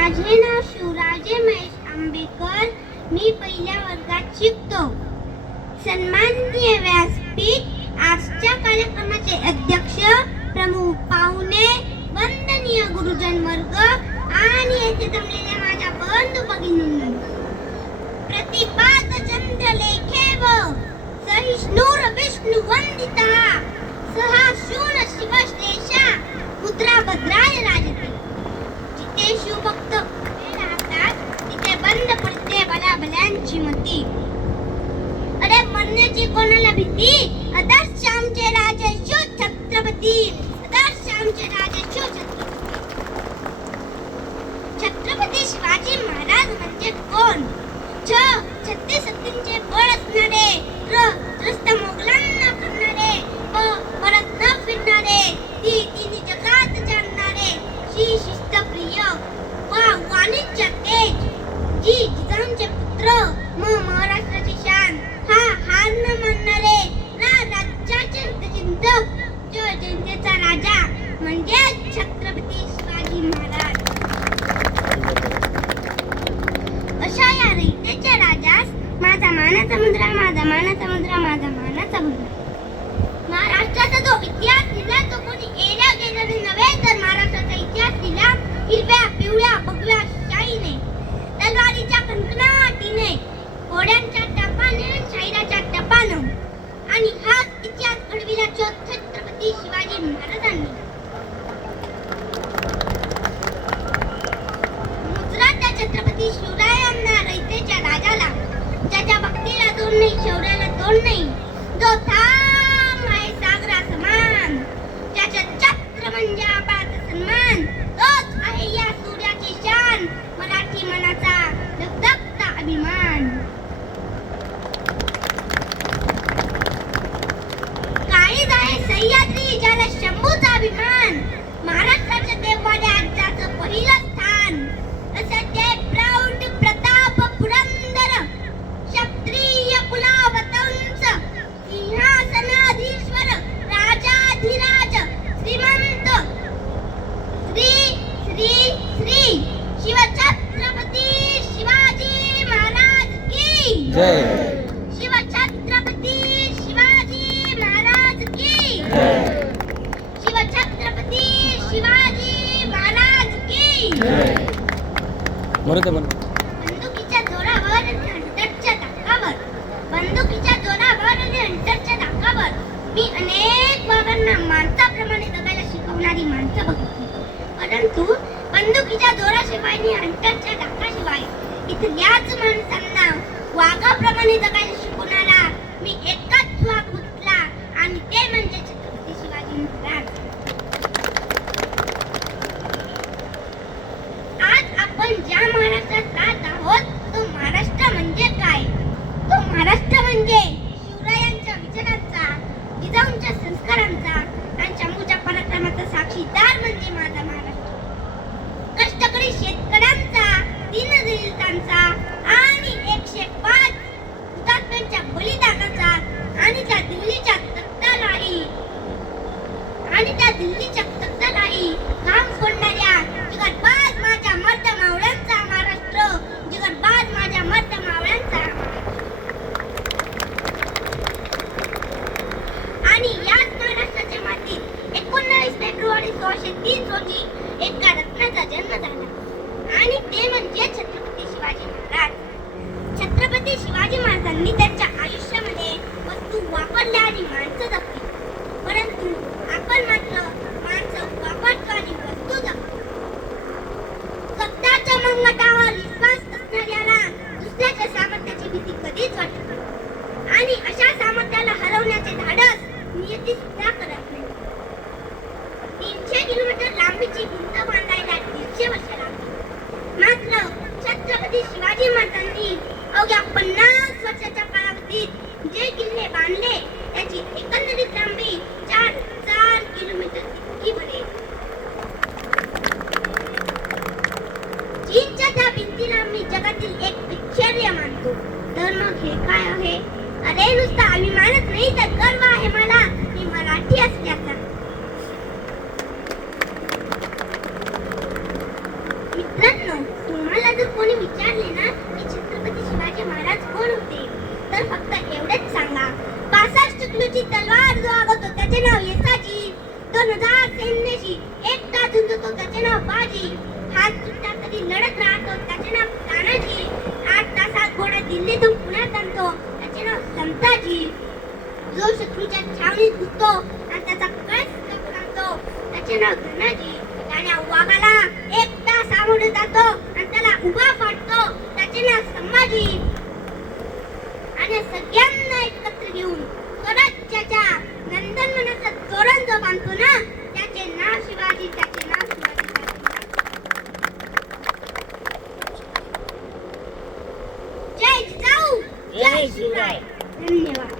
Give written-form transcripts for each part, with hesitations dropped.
माझे नाव शिवराजे महेश आंबेकर. मी पहिल्या वर्गात शिकतो. सन्माननीय व्यासपीठ, आजच्या कार्यक्रमाचे अध्यक्ष, प्रमुख पाहुणे, वंदनीय गुरुजन वर्ग आणि येथे जमलेल्या माझ्या बंधू भगिनींनो, प्रतिपाद चंद्रलेखेव सहिष्णुर विष्णु वंदिता सहाशून शिवश्लेषा पुत्रा भद्राय राजते. जिथे शिवभक्त राहतात तिथे बंद पडते बलाबल्यांची मती. अरे मरण्याची कोणाला भीती, आदर्श आमचे राजे शिव छत्रपती, आदर्श आमचे राजे शिव छत्रपती. छत्रपती शिवाजी महाराज म्हणजे कोण? छत्तीस हत्तींचे बळ असणारे, त्रस्त मोगलांना करणारे, परत न फिरणारे, तिन्ही जगात जाणणारे, शिस्तप्रिय वाणिज्य तेज, जिजाऊंचे पुत्र, महाराष्ट्राची शान, हार न मानणारे, राज्याचे चिंतक, जनतेचा राजा म्हणजे छत्रपती शिवाजी महाराज. अशा या रयतेच्या राजास माझा मानाचा मुद्रा, माझा मानाचा मुद्रा, माझा मानाचा मुद्रा. महाराष्ट्राचा जो इतिहास लिहिला तो कोणी एल्या गेल्याने नव्हे, तर महाराष्ट्राचा इतिहास लिहिला हिरव्या पिवळ्या भगव्या शाईने, तलवारीच्या कणकणाटीने, घोड्यांच्या टपाने, शाहिराच्या टपानं. आणि हाच इतिहास घडविला छत्रपती शिवाजी महाराजांनी. मुद्रा त्या छत्रपती शिवरायांना, रयतेच्या राजाला, ज्याच्या भक्तीला दोन नाही, शौर्याला दोन नाही, जो ठाम आहे सागरा समान, ज्याच्या छत्र म्हणजे आबाचा सन्मान, तोच आहे या सूर्याची शान, मराठी मनाचा धगधगता अभिमान. काळीज आहे सह्याद्री, ज्याला शंभूचा अभिमान, महाराष्ट्राच्या देववाड्या आजचं पहिलं स्थान. असं ते प्रौढ प्रताप पुरंदर, क्षत्रिय कुलावतंस, सिंहासनाधीश्वर, राजाधिराज, श्रीमंत, श्री श्री श्री शिवछत्रपती शिवाजी महाराज की जय. शिवछत्रपती शिवाजी महाराज की जय. शिवछत्रपती शिवाजी महाराज की जय. बंदुकीच्या जोरावर आणि हंटरच्या धाकावर, बंदुकीच्या जोरावर आणि हंटरच्या धाकावर मी अनेक वाघांना माणसाप्रमाणे जगायला शिकवणारी माणसं बघितली. परंतु बंदुकीच्या जोराशिवाय आणि हंटरच्या धाकाशिवाय इथल्याच माणसांना वाघाप्रमाणे जगायला शिकवणारा मी एकाच वाघ बघितला, आणि ते म्हणजे छत्रपती शिवाजी महाराज. आज आपण ज्या महाराष्ट्रात राहत आहोत तो महाराष्ट्र म्हणजे काय? तो महाराष्ट्र म्हणजे शिवरायांच्या विचारांचा, जिजाऊंच्या संस्कारांचा आणि शंभूच्या पराक्रमाचा साक्षीदार म्हणजे माझा महाराष्ट्र. कष्टकरी शेतकऱ्यांचा, दीनदलितांचा आणि 105 हुतात्म्यांच्या बलिदानाचा आणि त्या दिल्लीच्या तख्तालाही घाम फोडणाऱ्या जिगरबाज माझ्या मर्द मावळ्यांचा महाराष्ट्र, जिगरबाज माझ्या मर्द मावळ्यांचा. आणि याच महाराष्ट्राच्या मातीत 19 फेब्रुवारी 1630 रोजी एका रत्नाचा जन्म झाला, आणि ते म्हणजे छत्रपती शिवाजी महाराज. छत्रपती शिवाजी महाराजांनी त्यांच्या आयुष्यामध्ये वस्तू वापरल्या आणि माणसं जपली, परंतु आपण मात्र माणसं वापरतो आणि वस्तू जपतो. स्वतःच्या मनगटावर विश्वास असणाऱ्याला दुसऱ्याच्या सामर्थ्याची भीती कधीच वाटत नाही, आणि अशा सामर्थ्याला हरवण्याचे धाडस नियती सुद्धा करत नाही. 300 किलोमीटर लांबीची भिंत बांधायला 150 वर्ष लागली, मात्र छत्रपती शिवाजी महाराजांनी अवघ्या 50 वर्षाच्या कालावधीत जे किल्ले बांधले त्याची एकंदरीत लांबी 4000 किलोमीटर इतकी बनेल. चीनच्या त्या भिंतीला मी जगातील एक आश्चर्य मानतो. तर मग हे काय आहे? अरे नुसता अभिमानच नाही तर गर्व आहे मला, मी मराठी असल्याचा. मित्रांनो, शिवाजी. हात तुटला तरी लढत राहतो त्याचे नाव तानाजी. 8 तासात घोडा दिल्लीतून पुण्यात आणतो त्याचे नाव समताजी. जो शत्रूच्या छावणीत घुसतो आणि त्याचा कळस कापून आणतो त्याचे नाव धनाजी. त्याने वाघाला एकदा सामोरे जातो आणि त्याला उभा फाडतो त्याचे नाव संभाजी. आणि सगळ्यांना एकत्र घेऊन स्वराज्याच्या नंदनवनाचं तोरण जो बांधतो ना त्याचे नाव शिवाजी. त्याचे नाव शिवाजी. जय जिजाऊ जय शिवराय. धन्यवाद.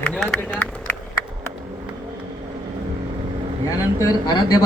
धन्यवाद बेटा. यानंतर आराध्य